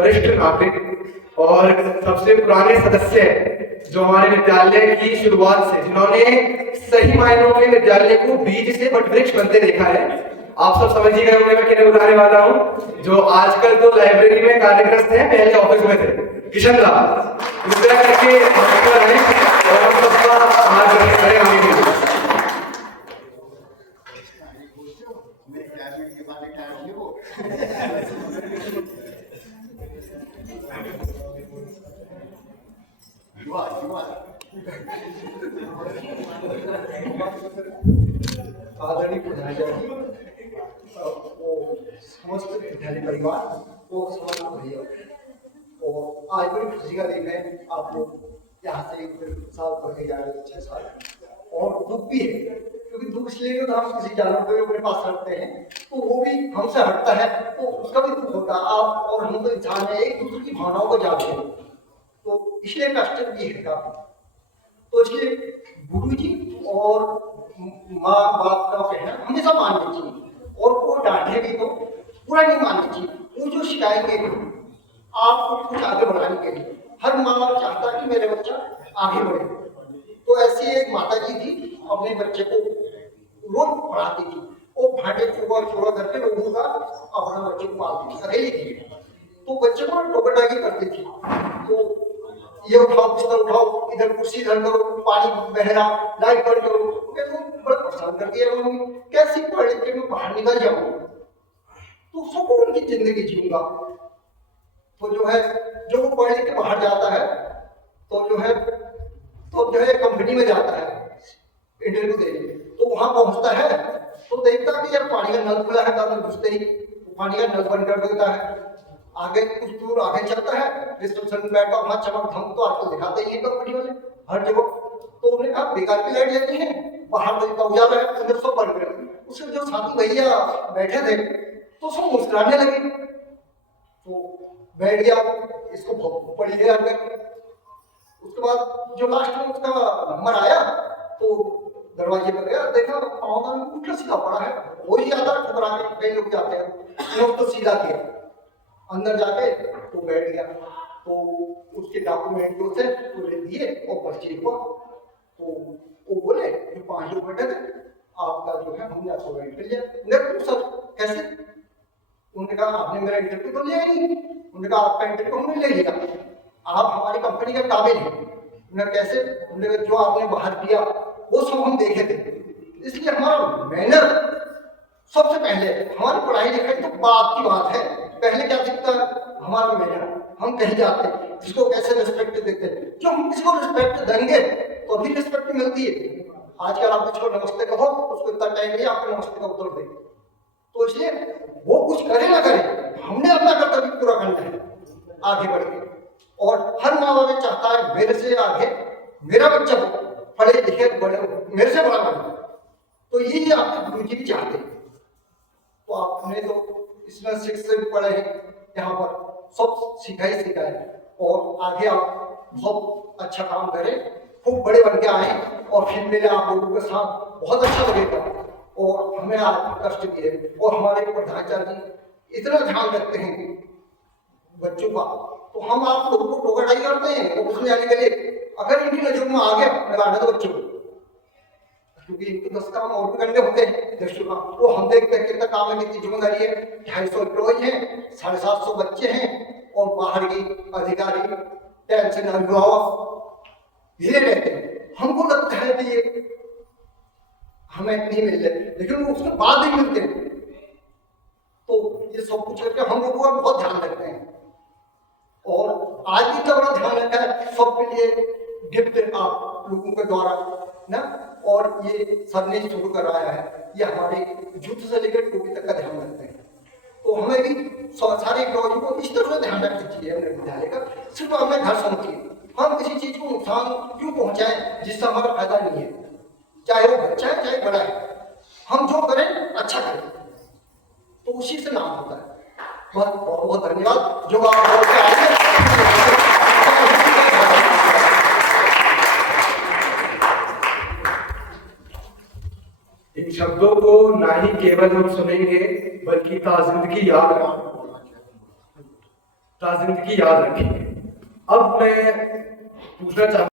वरिष्ठ नागरिक और सबसे पुराने सदस्य जो हमारे विद्यालय की शुरुआत से, जिन्होंने सही मायनों में विद्यालय को बीज से वटवृक्ष बनते देखा है। आप सब समझ ही गए होंगे मैं किन्हें बुलाने वाला हूँ, जो आजकल तो लाइब्रेरी में कार्यग्रस्त है, पहले ऑफिस में थे, किशन राम। कृपया करके और हम सबका हाथ खड़े होने के लिए। आदरणीय प्रधानाचार्य, समस्त विद्यालय परिवार को समस्त भैया, और आज बड़ी खुशी का दिन है। आप लोग यहाँ से एक साल पढ़ के जा रहे हैं, 6 साल, और दुख भी है, क्योंकि दुख इसलिए तो हम किसी जानवर को अपने पास रखते हैं तो वो भी हमसे हटता है तो उसका भी दुख होता है। आप और हम तो इंसान है, एक दूसरे की भावनाओं को जानते हैं, तो इसलिए कष्ट भी है काफी। तो इसलिए गुरु जी और माँ बाप का कहना हमेशा मानना चाहिए, और वो डांटे भी तो पूरा नहीं मानना चाहिए। वो जो शिकायतें आपको कुछ आगे बढ़ाने के लिए, हर माँ बाप चाहता है कि मेरे बच्चा आगे बढ़े। तो ऐसी एक माता जी थी, अपने बच्चे को रोज पढ़ाती थी, वो भाटे चोड़ा करके लोगों का अपना बच्चे को पालती थी, अकेली थी। तो बच्चे को टोकरटाकी करती थी, तो ये उठाओ, बिस्तर उठाओ, इधर कुर्सी धर करो, पानी बह रहा, लाइट बंद करो। बड़ा परेशान कर दिया मम्मी, कैसे पढ़ लिख के मैं बाहर निकल जाऊँ, तो सुकून की जिंदगी जीऊंगा। तो जो है, जो वो पढ़ लिख के बाहर जाता है तो जो है कंपनी में जाता है इंटरव्यू देने, तो वहां पहुंचता है तो देखता कि यार पानी का नल खुला है, तो घुसते ही पानी का नल बंद कर देता है। आगे कुछ दूर आगे चलता है, रिसेप्शन में बैठा, वहां चमक धमक तो आपको दिखाते ही है कंपनी वाले हर जगह। तो उन्होंने कहा बेकार की लाइट लेती है, बाहर तो उजाला है, अंदर सब बंद कर। उसके जो साथी भैया बैठे थे तो सब मुस्कुराने लगे, तो बैठ गया, इसको पड़ी गया अंदर। उसके बाद जो लास्ट में उसका नंबर आया तो दरवाजे पर गया, देखा पाँव का उल्टा सीधा पड़ा है, वही आता है ठुकरा के, कई लोग जाते हैं, लोग तो सीधा किया, अंदर जाके तो बैठ गया। तो उसके डॉक्यूमेंट जो थे तो ले दिए और पर्ची हुआ। तो वो बोले जो 5 लोग बैठे थे, आपका जो है हमने आपको इंटरव्यू लिया। उन्हें पूछा कैसे, उन्होंने कहा आपने मेरा इंटरव्यू तो लिया नहीं। उन्होंने कहा आपका इंटरव्यू हमने ले लिया, आप हमारी कंपनी के काबिल हैं। उन्होंने कैसे, उन्होंने जो आपने बाहर किया वो सब हम देखे थे, इसलिए हमारा मैनर सबसे पहले, हमारी पढ़ाई लिखाई तो बात की बात है, पहले क्या दिखता है हमारा मैनर। हम कहीं जाते हैं किसको कैसे रिस्पेक्ट देते हैं, जो हम किसी को रिस्पेक्ट देंगे तो अभी रिस्पेक्ट मिलती है। आजकल आप किसी को नमस्ते कहो, उसको इतना टाइम नहीं आपको नमस्ते का उत्तर दे। तो इसलिए वो कुछ करे ना करे, हमने अपना कर्तव्य पूरा करना है आगे बढ़ के। और हर माँ बाप चाहता है मेरे से आगे मेरा बच्चा पढ़े लिखे बड़े, मेरे से बड़ा बने। तो यही आपके गुरु जी भी चाहते हैं। तो आपने तो इसमें 6 से भी पढ़े हैं, यहाँ पर सब सीखा है, और आगे आप बहुत अच्छा काम करें, खूब बड़े बन के आए, और फिर मेरे आप लोगों के साथ बहुत अच्छा लगेगा। और हमें आर्थिक कष्ट भी है, और हमारे प्रधानाचार्य जी इतना ध्यान रखते हैं बच्चों का, तो हम आप लोगों को टोकरटाई करते हैं वो उसमें आने के लिए। अगर इनकी नजर में आ गया लगाना तो बच्चों को, क्योंकि इनके 10 काम और भी करने होते हैं, 10 काम वो हम देखते हैं कितना काम है, कितनी जिम्मेदारी है। 250 एम्प्लॉय हैं, 750 बच्चे हैं, और बाहर की अधिकारी, टेंशन अभिभावक ये रहते हैं। हमको लगता है कि ये हमें नहीं मिल रहे, लेकिन वो उसके बाद ही मिलते हैं। तो ये सब कुछ करके हम लोगों का बहुत ध्यान रखते हैं, और आज भी तो बड़ा ध्यान रखा है सबके लिए गिफ्ट आप लोगों के द्वारा ना, और ये सबने शुरू कराया है। ये हमारे जूते से लेकर टोपी तक का ध्यान रखते हैं। तो हमें भी सारे एम्प्लॉय को इस तरह से ध्यान रखना चाहिए अपने विद्यालय का। सिर्फ अपने घर समझिए, हम किसी चीज को नुकसान क्यों पहुंचाएं जिससे हमारा फायदा नहीं है, चाहे वो बच्चा है चाहे बड़ा है। हम जो करें अच्छा करें, तो उसी से नाम होता है। बहुत बहुत धन्यवाद जो आप आए। इन शब्दों को ना ही केवल हम सुनेंगे बल्कि ताज़िंदगी याद रखेंगे। जिंदगी याद रखेंगे। अब मैं पूछना चाहूंगा